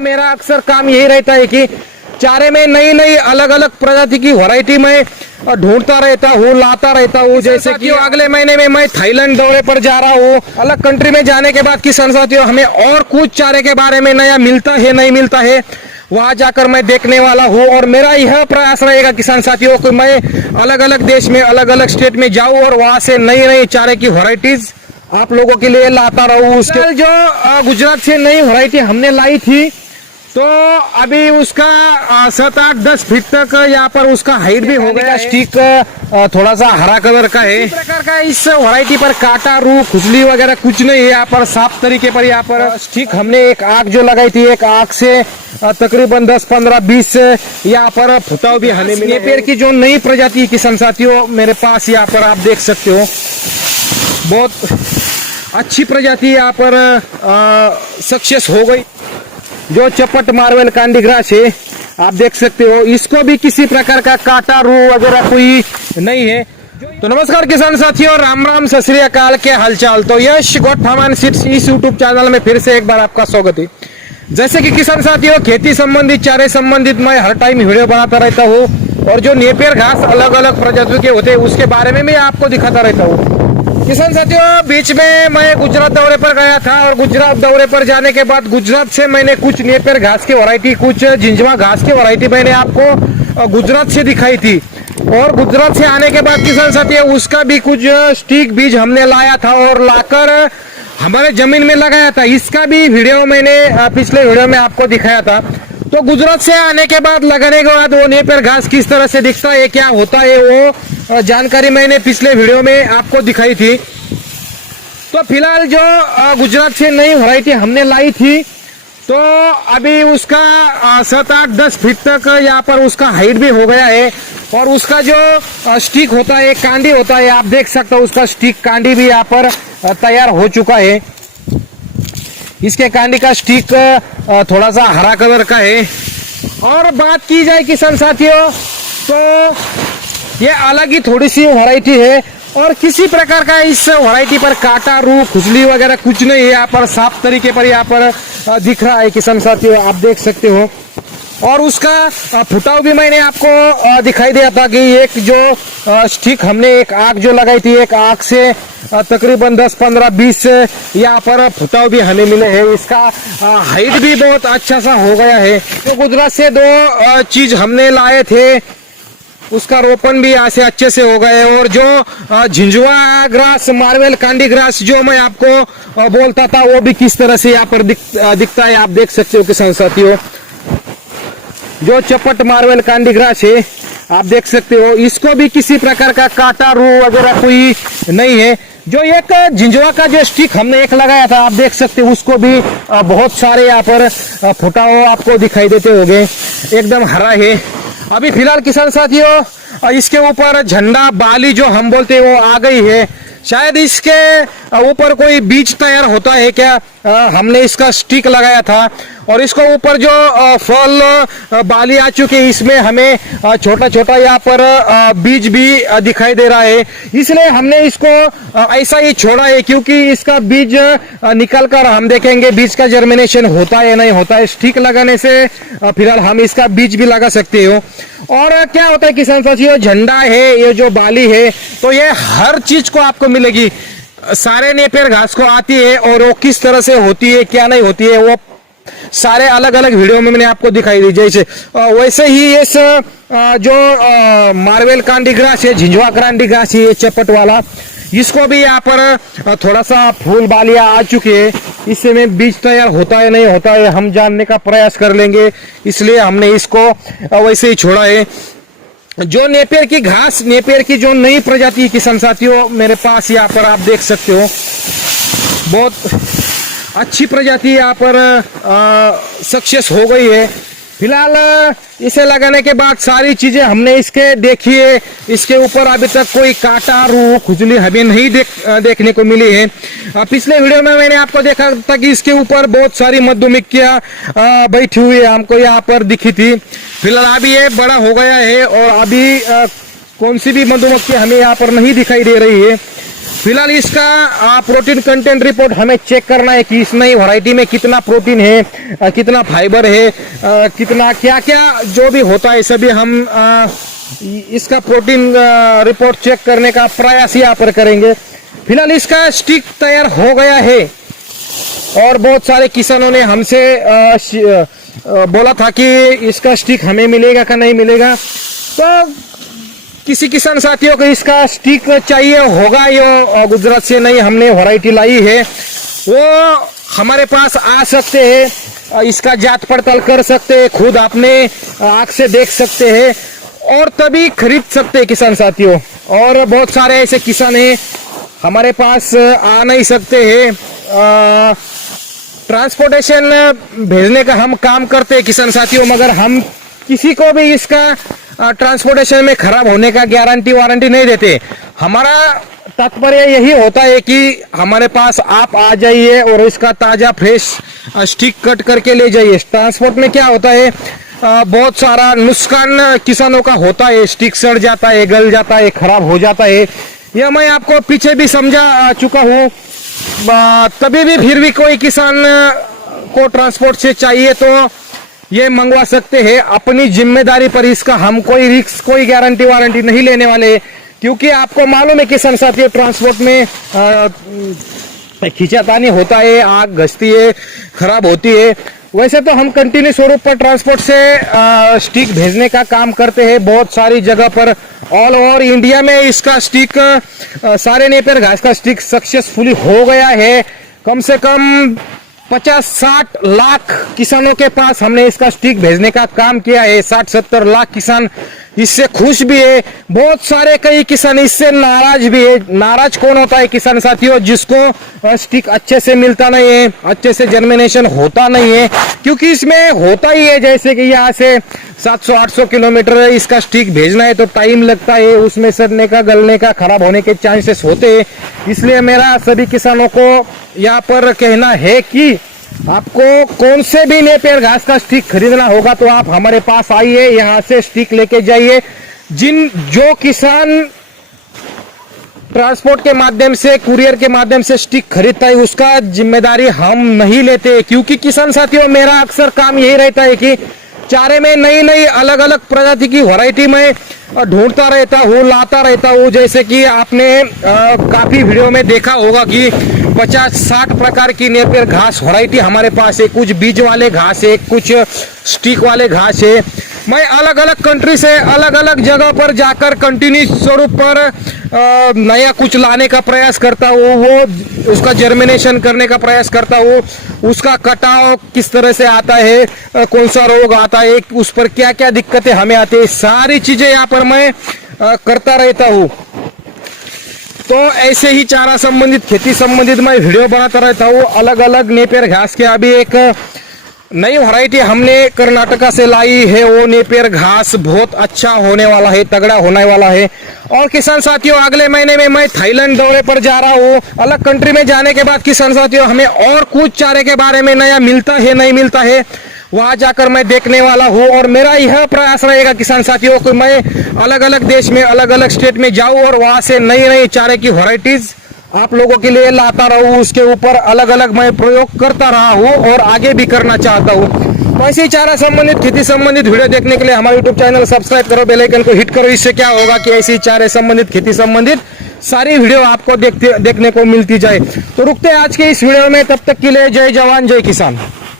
मेरा अक्सर काम यही रहता है कि चारे में नई नई अलग अलग प्रजाति की वैरायटी में ढूंढता रहता हूँ, लाता रहता हूँ। जैसे कि अगले महीने में मैं थाईलैंड दौरे पर जा रहा हूँ। अलग कंट्री में जाने के बाद किसान साथियों हमें और कुछ चारे के बारे में नया मिलता है नहीं मिलता है, वहां जाकर मैं देखने वाला हूँ। और मेरा यह प्रयास रहेगा किसान साथियों कि मैं अलग अलग देश में अलग अलग स्टेट में जाऊँ और वहां से नई नई चारे की वैरायटीज आप लोगों के लिए लाता रहूँ। उसके जो गुजरात से नई वैरायटी हमने लाई थी, तो अभी उसका 7-8-10 फीट तक यहाँ पर उसका हाइट भी हो गया। स्टिक थोड़ा सा हरा कलर का है। इस प्रकार का इस वैरायटी पर काटा, रू, खुजली वगैरह कुछ नहीं है। यहाँ पर साफ तरीके पर यहाँ पर स्टिक हमने एक आग जो लगाई थी, एक आग से तकरीबन 10-15-20 यहाँ पर फुटाव भी हमें मिले। पेड़ की जो नई प्रजाति किसान साथियों मेरे पास यहाँ पर आप देख सकते हो, बहुत अच्छी प्रजाति यहाँ पर सक्सेस हो गई। जो चपट मार्वेल कांडी ग्रास है आप देख सकते हो, इसको भी किसी प्रकार का काटा, रू वगैरह कोई नहीं है। तो नमस्कार किसान साथियों, राम राम, सत श्री अकाल, के हालचाल। तो यश गोट फार्म एंड सीड्स इस यूट्यूब चैनल में फिर से एक बार आपका स्वागत है। जैसे कि किसान साथियों खेती संबंधित, चारे संबंधित मैं हर टाइम वीडियो बनाता रहता हूँ और जो नेपियर घास अलग अलग प्रजातियों के होते हैं उसके बारे में भी आपको दिखाता रहता हूँ। किसान साथियों बीच में मैं गुजरात दौरे पर गया था और गुजरात दौरे पर जाने के बाद गुजरात से मैंने कुछ नेपियर घास की वैरायटी, कुछ झिंझवा घास की वैरायटी मैंने आपको गुजरात से दिखाई थी। और गुजरात से आने के बाद किसान साथियों उसका भी कुछ स्टिक बीज हमने लाया था और लाकर हमारे जमीन में लगाया था। इसका भी वीडियो मैंने पिछले वीडियो में आपको दिखाया था। तो गुजरात से आने के बाद, लगाने के बाद वो नेपियर घास किस तरह से दिखता है, क्या होता है, वो जानकारी मैंने पिछले वीडियो में आपको दिखाई थी। तो फिलहाल जो गुजरात से नई वैरायटी हमने लाई थी, तो अभी उसका 7-8-10 फीट तक यहाँ पर उसका हाइट भी हो गया है। और उसका जो स्टिक होता है, कांडी होता है, आप देख सकते हो उसका स्टिक कांडी भी यहाँ पर तैयार हो चुका है। इसके कांडी का स्टिक थोड़ा सा हरा कलर का है। और बात की जाए किसान साथियों तो ये अलग ही थोड़ी सी वैरायटी है और किसी प्रकार का इस वैरायटी पर काटा, रू, खुजली वगैरह कुछ नहीं है। यहाँ पर साफ तरीके पर यहाँ पर दिख रहा है किसान साथियों, आप देख सकते हो। और उसका फुटाव भी मैंने आपको दिखाई दिया था कि एक जो स्टिक हमने एक आग जो लगाई थी, एक आग से तकरीबन 10-15-20 यहाँ पर फुटाव भी हमें मिले हैं। इसका हाइट भी बहुत अच्छा सा हो गया है। तो गुजरात से दो चीज हमने लाए थे, उसका रोपण भी यहाँ से अच्छे से हो गए। और जो झिंझवा ग्रास, मार्वेल कांडी ग्रास जो मैं आपको बोलता था, वो भी किस तरह से यहाँ पर दिखता है आप देख सकते हो किसान साथियों। जो चपट मार्वेल कांडी ग्रास है आप देख सकते हो, इसको भी किसी प्रकार का काटा, रू वगैरह कोई नहीं है। जो एक झिंझवा का जो स्टिक हमने एक लगाया था आप देख सकते हो, उसको भी बहुत सारे यहाँ पर फुटाव आपको दिखाई देते होंगे, एकदम हरा है। अभी फिलहाल किसान साथियों इसके ऊपर झंडा, बाली जो हम बोलते हैं वो आ गई है। शायद इसके ऊपर कोई बीज तैयार होता है क्या, हमने इसका स्टिक लगाया था और इसको ऊपर जो फल बाली आ चुकी है, इसमें हमें छोटा छोटा यहाँ पर बीज भी दिखाई दे रहा है। इसलिए हमने इसको ऐसा ही छोड़ा है क्योंकि इसका बीज निकल कर हम देखेंगे बीज का जर्मिनेशन होता है या नहीं होता है। स्टिक लगाने से फिलहाल हम इसका बीज भी लगा सकते हो। और क्या होता है किसान साथियों, झंडा है, ये जो बाली है, तो ये हर चीज को आपको मिलेगी, सारे नेपियर घास को आती है और वो किस तरह से होती है, क्या नहीं होती है, वो सारे अलग अलग वीडियो में मैंने आपको दिखाई दी। जैसे वैसे ही इस जो मार्वेल कांडी ग्रास है, झिंझवा कांडी ग्रास है, ये चपट वाला, इसको भी यहाँ पर थोड़ा सा फूल बालियां आ चुके हैं। इससे में बीज तैयार होता है नहीं होता है हम जानने का प्रयास कर लेंगे, इसलिए हमने इसको वैसे ही छोड़ा है। जो नेपियर की घास, नेपियर की जो नई प्रजाति किसान साथियों मेरे पास यहाँ पर आप देख सकते हो, बहुत अच्छी प्रजाति यहाँ पर सक्सेस हो गई है। फिलहाल इसे लगाने के बाद सारी चीजें हमने इसके देखी है। इसके ऊपर अभी तक कोई काटा, रू, खुजली हमें नहीं देखने को मिली है। पिछले वीडियो में मैंने आपको देखा था कि इसके ऊपर बहुत सारी मधुमक्खियां बैठी हुई हमको यहाँ पर दिखी थी। फिलहाल अभी ये बड़ा हो गया है और अभी कौन सी भी मधुमक्खी हमें यहाँ पर नहीं दिखाई दे रही है। फिलहाल इसका प्रोटीन कंटेंट रिपोर्ट हमें चेक करना है कि इस नई वैरायटी में कितना प्रोटीन है, कितना फाइबर है, कितना क्या क्या जो भी होता है सभी हम इसका प्रोटीन रिपोर्ट चेक करने का प्रयास यहाँ पर करेंगे। फिलहाल इसका स्टिक तैयार हो गया है और बहुत सारे किसानों ने हमसे बोला था कि इसका स्टिक हमें मिलेगा का नहीं मिलेगा। तो किसी किसान साथियों को इसका स्टिक चाहिए होगा, ये गुजरात से नहीं हमने वैरायटी लाई है, वो हमारे पास आ सकते हैं, इसका जांच पड़ताल कर सकते हैं, खुद अपने आंख से देख सकते हैं और तभी खरीद सकते हैं किसान साथियों। और बहुत सारे ऐसे किसान हैं हमारे पास आ नहीं सकते हैं, ट्रांसपोर्टेशन भेजने का हम काम करते हैं किसान साथियों, मगर हम किसी को भी इसका ट्रांसपोर्टेशन में खराब होने का गारंटी वारंटी नहीं देते। हमारा तात्पर्य यही होता है कि हमारे पास आप आ जाइए और इसका ताजा फ्रेश स्टिक कट करके ले जाइए। ट्रांसपोर्ट में क्या होता है, बहुत सारा नुकसान किसानों का होता है, स्टिक सड़ जाता है, गल जाता है, खराब हो जाता है। यह मैं आपको पीछे भी समझा चुका हूँ। तभी भी फिर भी कोई किसान को ट्रांसपोर्ट से चाहिए तो ये मंगवा सकते हैं अपनी जिम्मेदारी पर। इसका हम कोई रिस्क कोई गारंटी वारंटी नहीं लेने वाले, क्योंकि आपको मालूम है किसान साथियों ट्रांसपोर्ट में खींचातानी होता है, आग घसती है, खराब होती है। वैसे तो हम कंटिन्यू स्वरूप पर ट्रांसपोर्ट से स्टिक भेजने का काम करते हैं बहुत सारी जगह पर। ऑल ओवर इंडिया में इसका स्टिक सारे नेपियर घास का स्टिक सक्सेसफुली हो गया है। कम से कम 50-60 लाख किसानों के पास हमने इसका स्टिक भेजने का काम किया है। 60-70 लाख किसान इससे खुश भी है, बहुत सारे कई किसान इससे नाराज भी है। नाराज कौन होता है किसान साथियों, जिसको स्टिक अच्छे से मिलता नहीं है, अच्छे से जर्मिनेशन होता नहीं है, क्योंकि इसमें होता ही है जैसे कि यहाँ से 700-800 किलोमीटर इसका स्टिक भेजना है तो टाइम लगता है, उसमें सड़ने का, गलने का, खराब होने के चांसेस होते हैं। इसलिए मेरा सभी किसानों को यहाँ पर कहना है कि आपको कौन से भी नेपियर घास का स्टिक खरीदना होगा तो आप हमारे पास आइए, यहाँ से स्टिक लेके जाइए। जो किसान ट्रांसपोर्ट के माध्यम से, कुरियर के माध्यम से स्टिक खरीदता है उसका जिम्मेदारी हम नहीं लेते, क्योंकि किसान साथियों मेरा अक्सर काम यही रहता है कि चारे में नई नई अलग अलग प्रजाति की वैरायटी में ढूंढता रहता हूँ, लाता रहता हूँ। जैसे कि आपने काफी वीडियो में देखा होगा कि 50-60 प्रकार की नेपियर घास वैरायटी हमारे पास है। कुछ बीज वाले घास है, कुछ स्टिक वाले घास है। मैं अलग अलग कंट्री से अलग अलग जगह पर जाकर कंटिन्यू स्वरूप पर नया कुछ लाने का प्रयास करता हूँ, वो उसका जर्मिनेशन करने का प्रयास करता हूँ, उसका कटाव किस तरह से आता है, कौन सा रोग आता है, उस पर क्या क्या दिक्कतें हमें आती है, सारी चीजें यहाँ पर मैं करता रहता हूँ। तो ऐसे ही चारा संबंधित, खेती संबंधित मैं वीडियो बनाता रहता हूँ। अलग अलग नेपियर घास के अभी एक नई वैरायटी हमने कर्नाटका से लाई है, वो नेपियर घास बहुत अच्छा होने वाला है, तगड़ा होने वाला है। और किसान साथियों अगले महीने में मैं थाईलैंड दौरे पर जा रहा हूँ। अलग कंट्री में जाने के बाद किसान साथियों हमें और कुछ चारे के बारे में नया मिलता है नहीं मिलता है, वहां जाकर मैं देखने वाला हूँ। और मेरा यह प्रयास रहेगा किसान साथियों को मैं अलग अलग देश में, अलग अलग स्टेट में जाऊं और वहां से नई नई चारे की वैरायटीज आप लोगों के लिए लाता रहूं, उसके ऊपर अलग अलग मैं प्रयोग करता रहा हूं और आगे भी करना चाहता हूं। तो ऐसे ही चारा संबंधित, खेती संबंधित वीडियो देखने के लिए हमारे यूट्यूब चैनल सब्सक्राइब करो, बेल आइकन को हिट करो। इससे क्या होगा कि ऐसी चारे संबंधित, खेती संबंधित सारी वीडियो आपको देखने को मिलती जाए। तो रुकते हैं आज के इस वीडियो में, तब तक के लिए जय जवान जय किसान।